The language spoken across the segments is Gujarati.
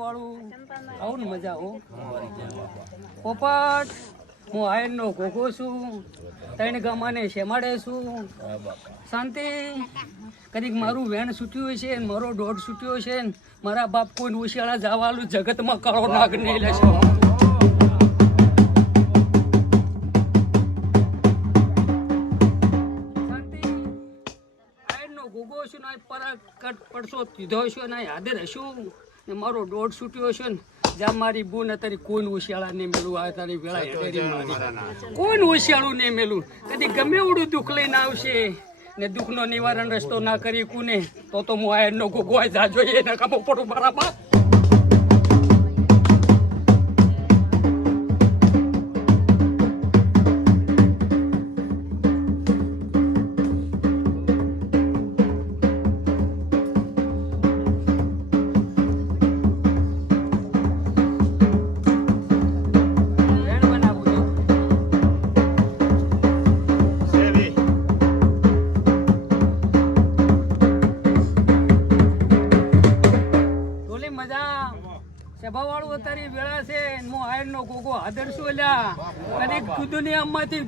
વાળું આવું ને મજા આવું પોપટ હું આયનનો ઘોઘો છું ત્રણ ગામાને શેમાડે છું શાંતિ કદીક મારું વેણ છૂટ્યું છે ને મારો દોઢ છૂટ્યો છે ને મારા બાપ કોઈ ઉશિયાળા જવાલું જગતમાં કાળો નાગ નહીં લેશે પડશો કીધો હશો ને હાજર હશું ને મારો દોઢ છૂટ્યો છે ને જ્યાં મારી બૂન તારી કોઈ ઉશિયાળા નહીં મેલું આ તારી વેળા હેડેરી કોઈ ઉશિયાળું નહીં મેલું કદી ગમે એવડું દુઃખ લઈને આવશે ને દુઃખનો નિવારણ રસ્તો ના કરી કુને તો હું આયરનો ગોગવાય જા જોઈએ ને કાપો પડું બરાબર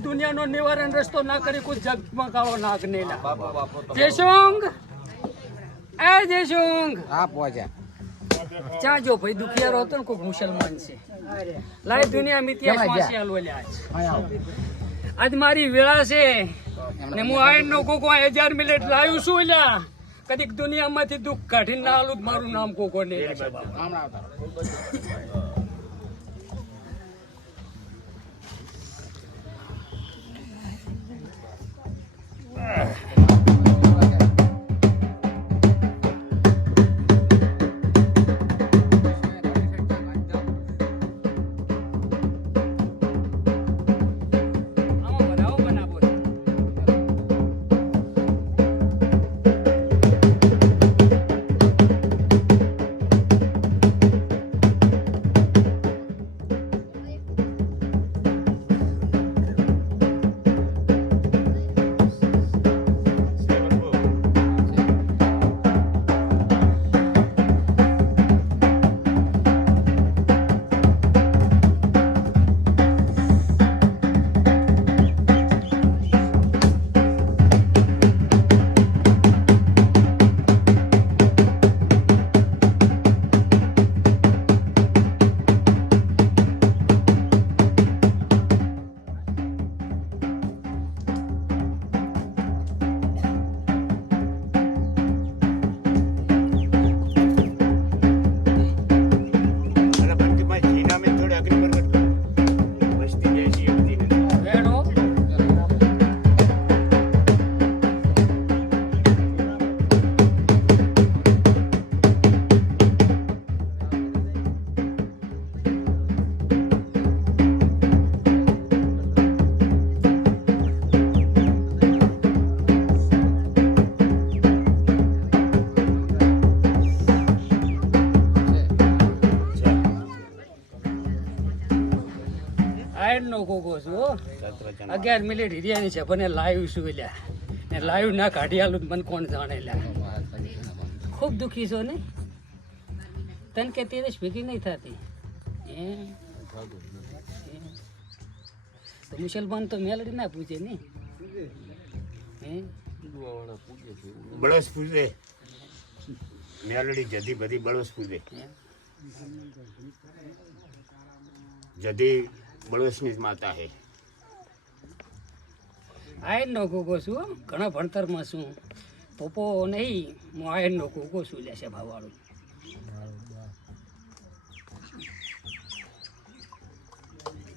દુનિયાનો નિવારણ રસ્તો ના કરી કોઈ જગમાં કાળો નાગ નહીં જયસુંગ એ જયસુંગ ચા જો ભાઈ દુખિયારો હતો ને કોઈ મુસલમાન છે લાઈ દુનિયા મિતિયા સ્વાસિયાલ ઓલ્યા આજ મારી વેળા છે ને હું આયનનો કોકો 1000 મિનિટ લાવ્યું છું ઓલ્યા કદીક દુનિયામાંથી દુઃખ કાઢીને ના આલું મારું નામ કોકો નહીં નો કોકો છું 11 મિનિટ હિરિયાની છે પણ લાઈવ છું લ્યા ને લાઈવ ના કાઢી આલું મને કોણ જાણે લ્યા ખૂબ દુખી છો ને તન કે તેરે ભેગી નહીં થતી તો મુસલમાન તો મેલડી ના પૂછે ને બળસ પૂછે મેલડી જદી બધી બળસ પૂછે જદી બળોસની માતા હે આયનનો ગોગો છું ઘણા ભણતરમાં છું પોપો નહીં હું આયનનો ગોગો છું લેશે ભાવવાળું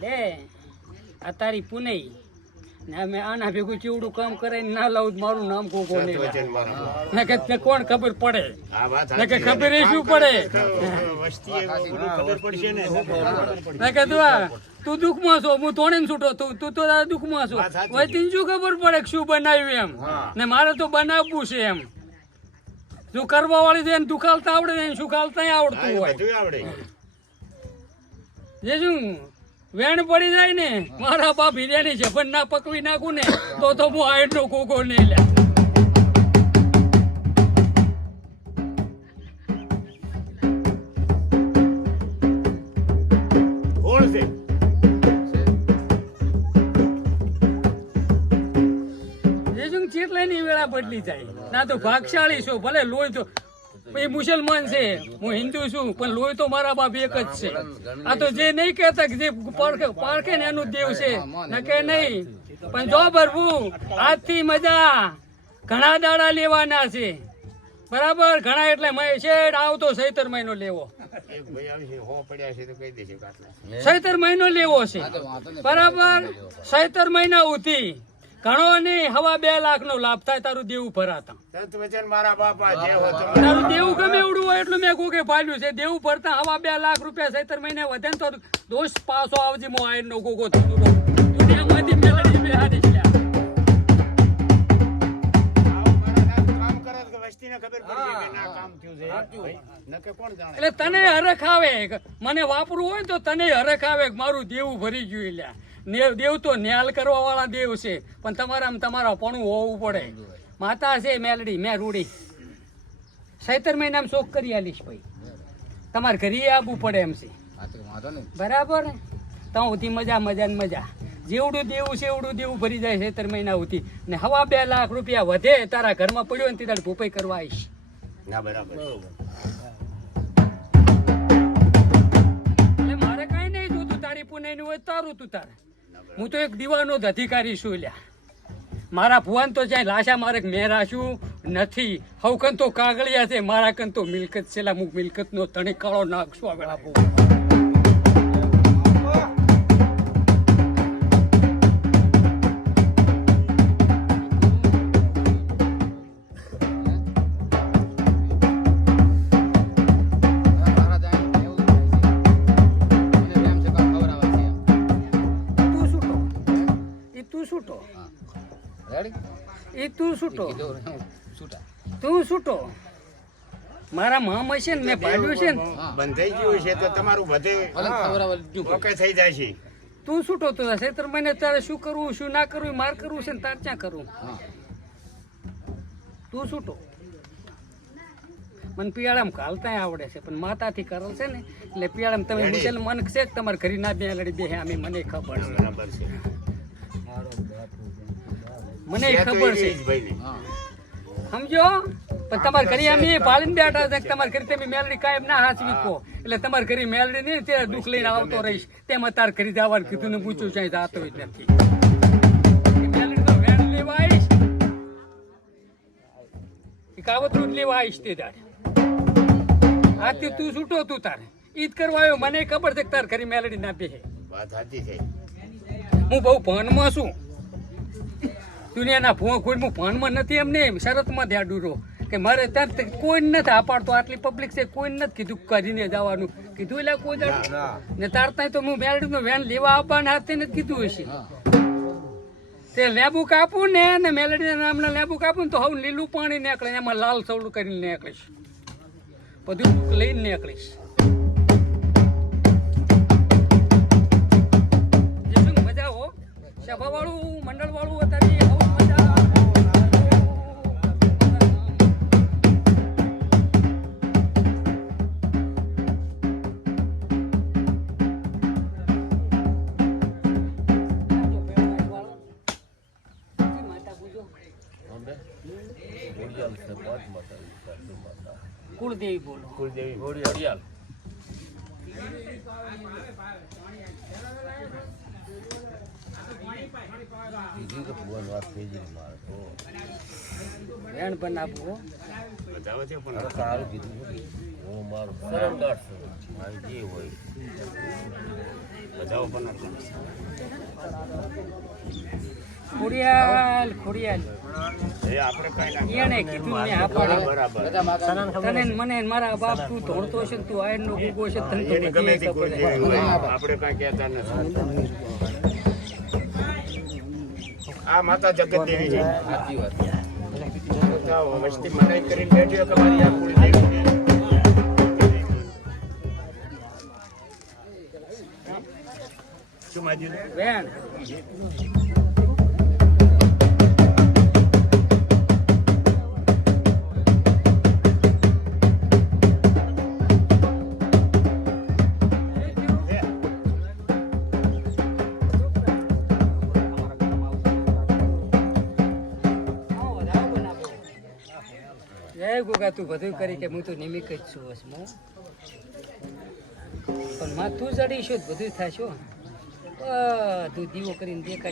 લે આ તારી પુનઈ ને અમે આના ભેગું ચીવડું કામ કરાઈને ના લાવું મારું નામ ગોગો નહીં કે કોણ ખબર પડે કે ખબર એ શું પડે તું દુઃખમાં છો હું તોણે છૂટો તું તો દુઃખમાં છો વહીથી શું ખબર પડે શું બનાવ્યું એમ ને મારે તો બનાવવું છે એમ જો કરવા વાળી છે એને દુખાલતા આવડે ને સુખાલતા આવડતું હોય જે શું વેણ પડી જાય ને મારા બાપ હીરાની જફન ના પકવી નાખું ને તો હું આયરનો કોકો નહીં લે બદલી જાય. ના તો ભાગશાળી છું, ભલે લોહી તો એ મુસલમાન છે, હું હિન્દુ છું, પણ લોહી તો મારા બાપ એક જ છે. આ તો જે નહીં કહેતા કે જે પારખે ને એનું દેવ છે ન કે નહીં. પણ જો ભરવું આજથી મજા ઘણા દાડા લેવાના છે, બરાબર. ઘણા એટલે શેઠ આવતો સૈતર મહિનો લેવો, એક ભાઈ આવશે, હો પડ્યા છે તો કહી દેશે કે આટલા. સૈતર મહિનો લેવો છે, બરાબર. સૈતર મહિના ઉથી ઘણો નહીં, 2.5 લાખ નો લાભ થાય. તારું દેવું ભરાતા, સંત વચન મારા બાપા જે હો તો તારું દેવું ગમે એવડું હોય એટલું મેં કોકે પાડ્યું છે. દેવું ભરતા 2.5 લાખ રૂપિયા સૈતર મહિને વધે ને તો દોષ પાછો આવજે. મો આયર નો ગોગો દુનિયામાંથી મેળવી બે હારી છે. કામ કરે તો વસ્તીને ખબર પડશે કે ના કામ થયું છે ભાઈ, નકે કોણ જાણે. એટલે તને હરખ આવે, મને વાપરવું હોય તો તને હરખ આવે કે મારું દેવું ભરી ગયું. લ્યા દેવ તો ન્યાલ કરવા વાળા દેવ છે, પણ તમારા પણું હોવું પડે. માતા છે મેલડી, મેં રૂડી સૈતર મહિનામાં શોખ કરી આલીશ ભાઈ. તમારે ઘરે આવવું પડે એમ છે, બરાબર. તો ઉથી મજા ને મજા. જેવડું દેવું છે એવડું દેવું ભરી જાય સૈતર મહિના ઉથી. ને 2.5 લાખ રૂપિયા વધે તારા ઘરમાં પડ્યો ને તે ભૂપાઈ કરવા આવીશ. ના બરાબર. એટલે મારે કઈ નહીં જોતું, તારી પુણ્યનું હોય તારું તું તારે. હું તો એક દીવાનો જ અધિકારી છું. લ્યા મારા ભુવાન તો જ્યાં લાશા મારે મેરાશું નથી. હવકન તો કાગળિયા છે, મારા કન તો મિલકત છે. અમુક મિલકત નો તણે કાળો નાખશું આગળ આપો. તું છૂટો મારા મામા છે ને મેં પાડ્યું છે ને બંધાઈ ગયું છે તો તમારું બધે ઓકે થઈ જાય છે. તું છૂટો તો સૈતર મહિને તારે શું કરવું શું ના કરવું, માર કરવું છે ને તાર ક્યાં કરવું. તું છૂટો. મને પિયાળામાં ઘાલતા આવડે છે, પણ માતાથી કરેલ છે ને એટલે પિયાળામાં તમે મુસલમાન છે કે તમારે ઘરે ના બે લડી બે અમે મને ખબર છે. બરાબર છે, મને ખબર છે સમજો. પણ તમારે ઘરે અમે પાલીને બેઠા છે, તમારે ઘરે તમે મેલડી કાયમ ના હાચવી કો, એટલે તમારે ઘરે મેલડી નહીં તે દુઃખ લઈને આવતો રહીશ. તેમાં તાર ઘરે જવાનું કીધું ને પૂછ્યું છે જાતો જ નથી. મેલડી તો વેણ લેવા આવીશ, કાવતરું જ લેવા આવીશ તે દાડે. આજથી તું છૂટો, તું તારે ઈદ કરવા આવ્યો. મને ખબર છે કે તાર ઘરે મેલડી ના બે. વાત સાચી છે. હું બહુ ભાનમાં છું. દુનિયાના ભૂવા કોઈ હું ભાનમાં નથી. એમને શરતમાં ધ્યાન ડૂરો કે મારે ત્યાં કોઈ નથી આપાડતો. આટલી પબ્લિક છે, કોઈ નથી કીધું કરીને જવાનું. કીધું એટલે કોઈ ને તાર ત્યાં તો હું મેલડીનો વેન લેવા આવવાના હાથે નથી કીધું હશે. તે લેબુ કાપું ને મેલડીના નામના લેબુ કાપું ને તો હવે લીલું પાણી નીકળે, એમાં લાલ સવડું કરીને નીકળીશ, બધું લઈને નીકળીશ. મજા હો સભા વાળું મંડળ વાળું અત્યારે કુળદેવી બોલો. કુલદેવી ઘોડિયાલ વેણ બનાવવું બતાવો છે પણ સારું કીધું. હું મારું સરંગાર છું, મારું જે હોય બતાવો પણ આટલું. ખોડિયાલ ખોડિયાલ એ આપણે કઈ ના એને કીધું મેં આ પાડી. બરાબર. તને ને મને ને મારા બાપ તું ધોળતો છે ને તું આયર નો ગુગો છે તને તો એની ગમે તે બધી ખબર કુલદેવી હોય, આપણે કઈ કહેતા નથી. આ માતા જગત દેવી છે. સાચી વાત. બતાવો, વસ્તી મનાઈ કરીને બેઠી કે મારી આ કુલદેવી છે. શું માજ્યું? વેણ કે તું બધું કરી કે હું તો નિમિક જ છું વસમાં. પણ માં તું જડીશું બધું થશો બધું દીવો કરીને દેખાય.